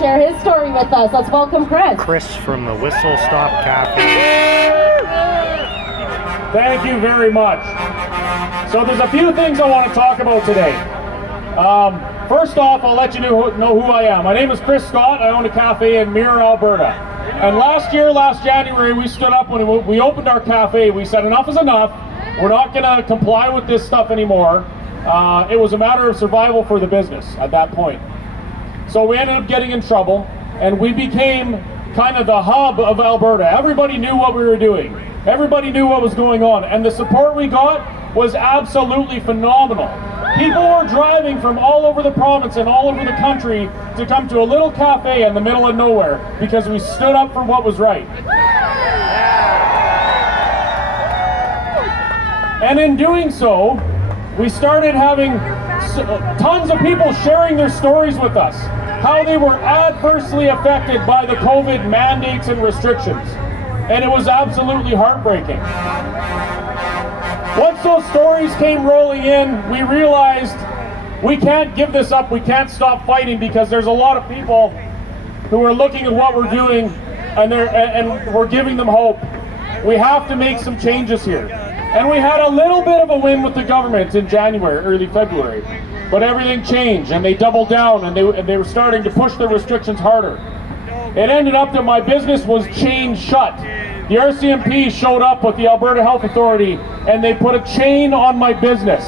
share his story with us. Let's welcome Chris. Chris from the Whistle Stop Cafe. Thank you very much. So there's a few things I want to talk about today. First off, I'll let you know who I am. My name is Chris Scott. I own a cafe in Mirror, Alberta. And last January, we stood up when we opened our cafe. We said enough is enough. We're not going to comply with this stuff anymore. It was a matter of survival for the business at that point. So we ended up getting in trouble, and we became kind of the hub of Alberta. Everybody knew what we were doing. Everybody knew what was going on, and the support we got was absolutely phenomenal. People were driving from all over the province and all over the country to come to a little cafe in the middle of nowhere because we stood up for what was right. And in doing so, we started having tons of people sharing their stories with us, how they were adversely affected by the COVID mandates and restrictions. And it was absolutely heartbreaking. Once those stories came rolling in, we realized we can't give this up, we can't stop fighting, because there's a lot of people who are looking at what we're doing and we're giving them hope. We have to make some changes here. And we had a little bit of a win with the government in January, early February, but everything changed and they doubled down and they were starting to push the restrictions harder. It ended up that my business was chained shut. The RCMP showed up with the Alberta Health Authority and they put a chain on my business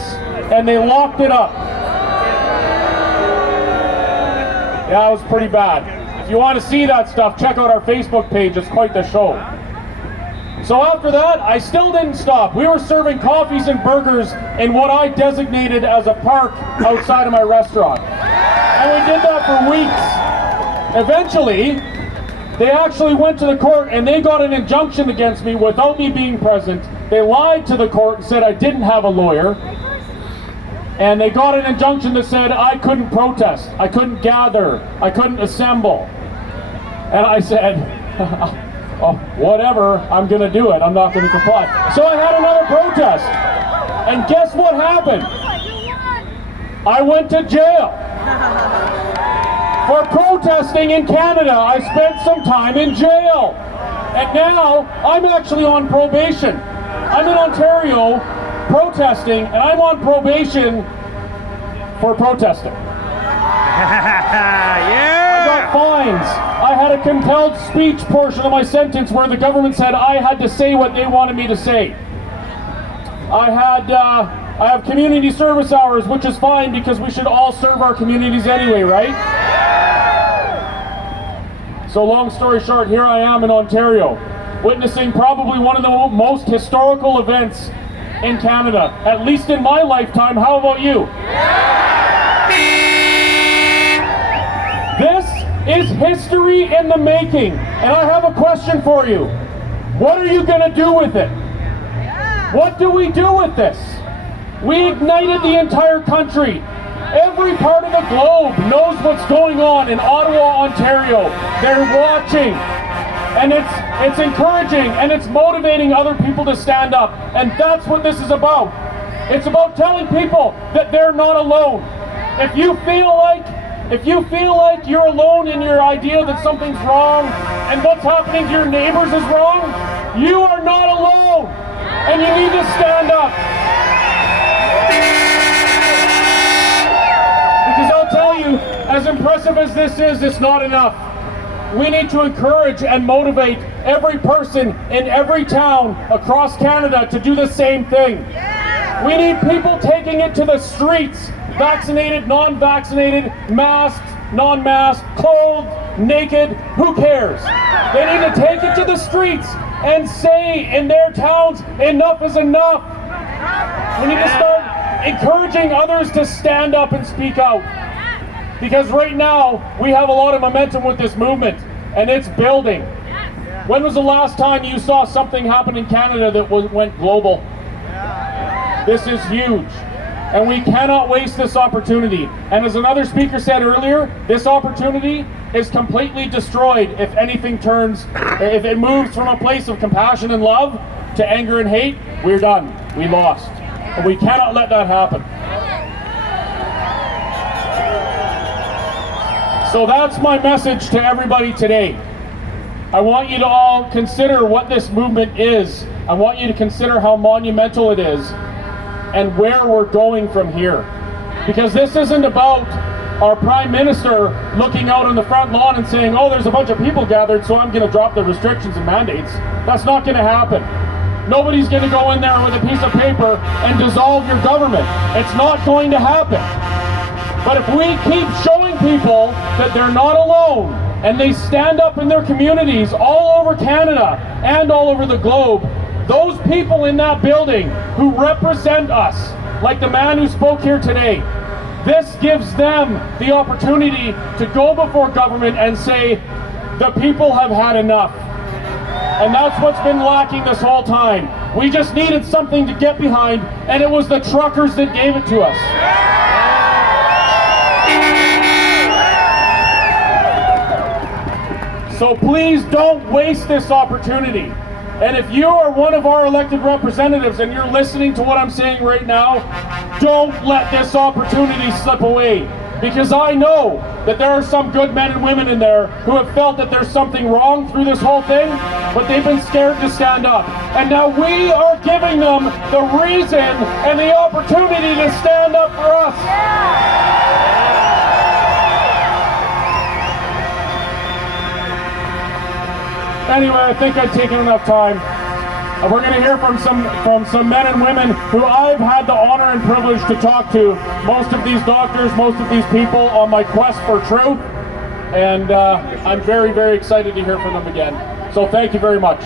and they locked it up. Yeah, it was pretty bad. If you want to see that stuff, check out our Facebook page. It's quite the show. So after that, I still didn't stop. We were serving coffees and burgers in what I designated as a park outside of my restaurant. And we did that for weeks. Eventually, they actually went to the court and they got an injunction against me without me being present. They lied to the court and said I didn't have a lawyer. And they got an injunction that said I couldn't protest, I couldn't gather, I couldn't assemble. And I said, oh, whatever, I'm going to do it. I'm not going to comply. So I had another protest. And guess what happened? I went to jail. For protesting in Canada, I spent some time in jail. And now I'm actually on probation. I'm in Ontario protesting, and I'm on probation for protesting. Yeah! I got fines. I had a compelled speech portion of my sentence where the government said I had to say what they wanted me to say. I have community service hours, which is fine because we should all serve our communities anyway, right? So long story short, here I am in Ontario, witnessing probably one of the most historical events in Canada, at least in my lifetime. How about you? This is history in the making, and I have a question for you. What are you going to do with it? What do we do with this? We ignited the entire country. Every part of the globe knows what's going on in Ottawa, Ontario. They're watching, and it's encouraging and it's motivating other people to stand up, and that's what this is about. It's about telling people that they're not alone. If you feel like you're alone in your idea that something's wrong and what's happening to your neighbors is wrong, you are not alone, and you need to stand up. Because I'll tell you, as impressive as this is, it's not enough. We need to encourage and motivate every person in every town across Canada to do the same thing. We need people taking it to the streets, vaccinated, non-vaccinated, masked, non-masked, clothed, naked, who cares? They need to take it to the streets and say in their towns, enough is enough. We need to start encouraging others to stand up and speak out. Because right now, we have a lot of momentum with this movement, and it's building. When was the last time you saw something happen in Canada that went global? This is huge, and we cannot waste this opportunity. And as another speaker said earlier, this opportunity is completely destroyed if anything turns, if it moves from a place of compassion and love to anger and hate. We're done. We lost. And we cannot let that happen. So that's my message to everybody today. I want you to all consider what this movement is. I want you to consider how monumental it is and where we're going from here. Because this isn't about our Prime Minister looking out on the front lawn and saying, oh, there's a bunch of people gathered, so I'm going to drop the restrictions and mandates. That's not going to happen. Nobody's going to go in there with a piece of paper and dissolve your government. It's not going to happen. But if we keep showing people that they're not alone, and they stand up in their communities all over Canada and all over the globe, those people in that building who represent us, like the man who spoke here today, this gives them the opportunity to go before government and say, the people have had enough. And that's what's been lacking this whole time. We just needed something to get behind, and it was the truckers that gave it to us. So please don't waste this opportunity. And if you are one of our elected representatives and you're listening to what I'm saying right now, don't let this opportunity slip away. Because I know that there are some good men and women in there who have felt that there's something wrong through this whole thing, but they've been scared to stand up. And now we are giving them the reason and the opportunity to stand up for us. Anyway, I think I've taken enough time. We're going to hear from some men and women who I've had the honor and privilege to talk to. Most of these doctors, most of these people on my quest for truth. And I'm very, very excited to hear from them again. So thank you very much.